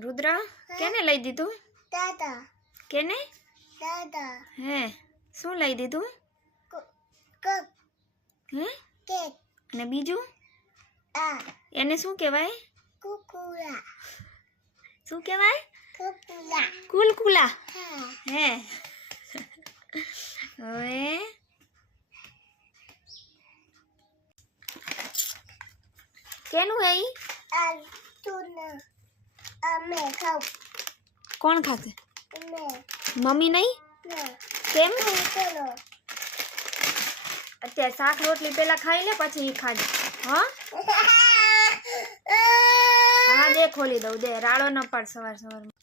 रुद्र केने लई दीधु दादा केने दादा हे શું લઈ દીધું कप હે केक અને બીજું आ એને શું કહેવાય कुकुला શું કહેવાય कुकुला કુલકુલા हाँ હે હવે કેનું હે ઈ आ तूने मैं खाऊं કોણ ખાશે मैं મમ્મી નહીં मैं કેમ चलो અત્યારે શાક રોટલી પેલા ખાઈ લે પછી ઈ ખાજે હા હા દે ખોલી દઉં દે રાળો ન પાડ સવાર સવારમાં